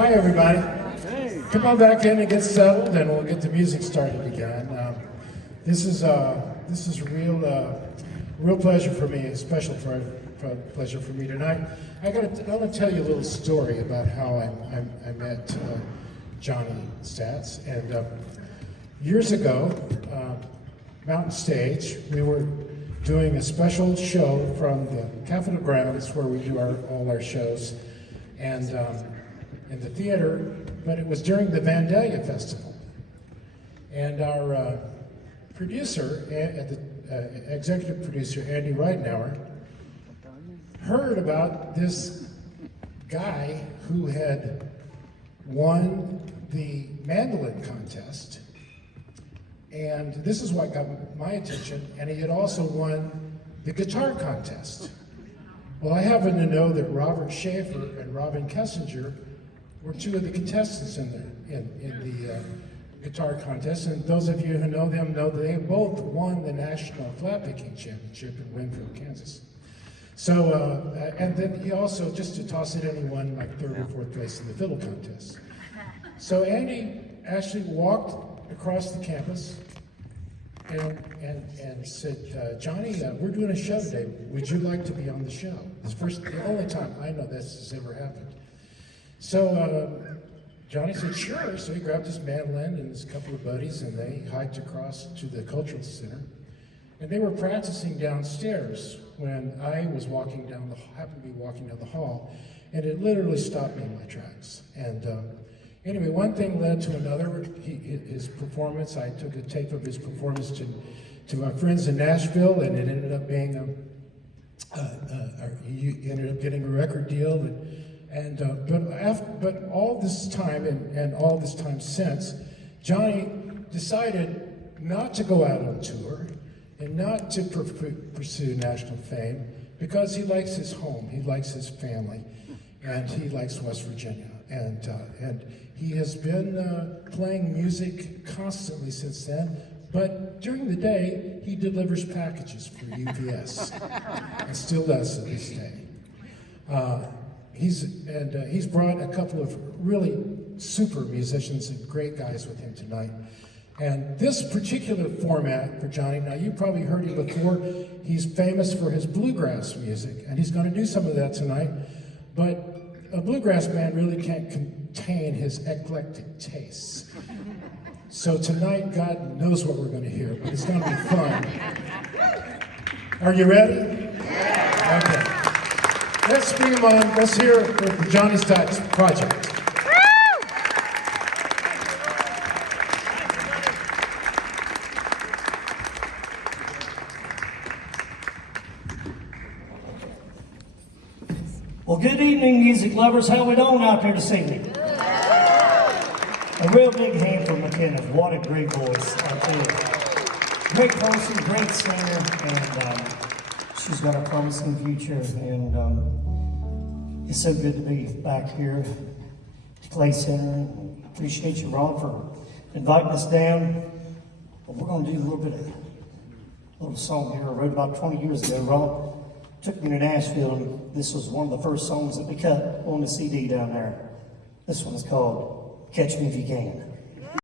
Hi, everybody. Come on back in and get settled, and we'll get the music started again. This is a real pleasure for me, a special pleasure for me tonight. I want to tell you a little story about how I met Johnny Staats. And years ago, Mountain Stage, we were doing a special show from the Capitol grounds where we do all our shows, and in the theater, but it was during the Vandalia Festival. And our producer, the executive producer, Andy Ridenauer, heard about this guy who had won the mandolin contest. And this is what got my attention, and he had also won the guitar contest. Well, I happen to know that Robert Schaefer and Robin Kessinger were two of the contestants in the guitar contest, and those of you who know them know that they both won the National Flatpicking Championship in Winfield, Kansas. So, and then he also, just to toss it in, he won like third or fourth place in the fiddle contest. So Andy actually walked across the campus and said, Johnny, we're doing a show today. Would you like to be on the show? It's the only time I know this has ever happened. So Johnny said, sure. So he grabbed his mandolin and his couple of buddies, and they hiked across to the Cultural Center. And they were practicing downstairs when I happened to be walking down the hall, and it literally stopped me in my tracks. And anyway, one thing led to another. His performance, I took a tape of his performance to my friends in Nashville, and it ended up being he ended up getting a record deal. But all this time and all this time since, Johnny decided not to go out on tour and not to pursue national fame because he likes his home, he likes his family, and he likes West Virginia. And he has been playing music constantly since then, but during the day, he delivers packages for UPS, and still does to this day. He's brought a couple of really super musicians and great guys with him tonight. And this particular format for Johnny, now you probably heard him before, he's famous for his bluegrass music, and he's going to do some of that tonight, but a bluegrass band really can't contain his eclectic tastes. So tonight, God knows what we're going to hear, but it's going to be fun. Are you ready? Okay. Let's bring him on. Let's hear the Johnny Staats Project. Well, good evening, music lovers. How we doing out there this evening? A real big hand for McKenna. What a great voice, I tell you. Great person, great singer, and she's got a promising future. And it's so good to be back here at Clay Center. Appreciate you, Rob, for inviting us down. But we're going to do a little song here I wrote about 20 years ago. Rob took me to Nashville, and this was one of the first songs that we cut on the CD down there. This one is called Catch Me If You Can.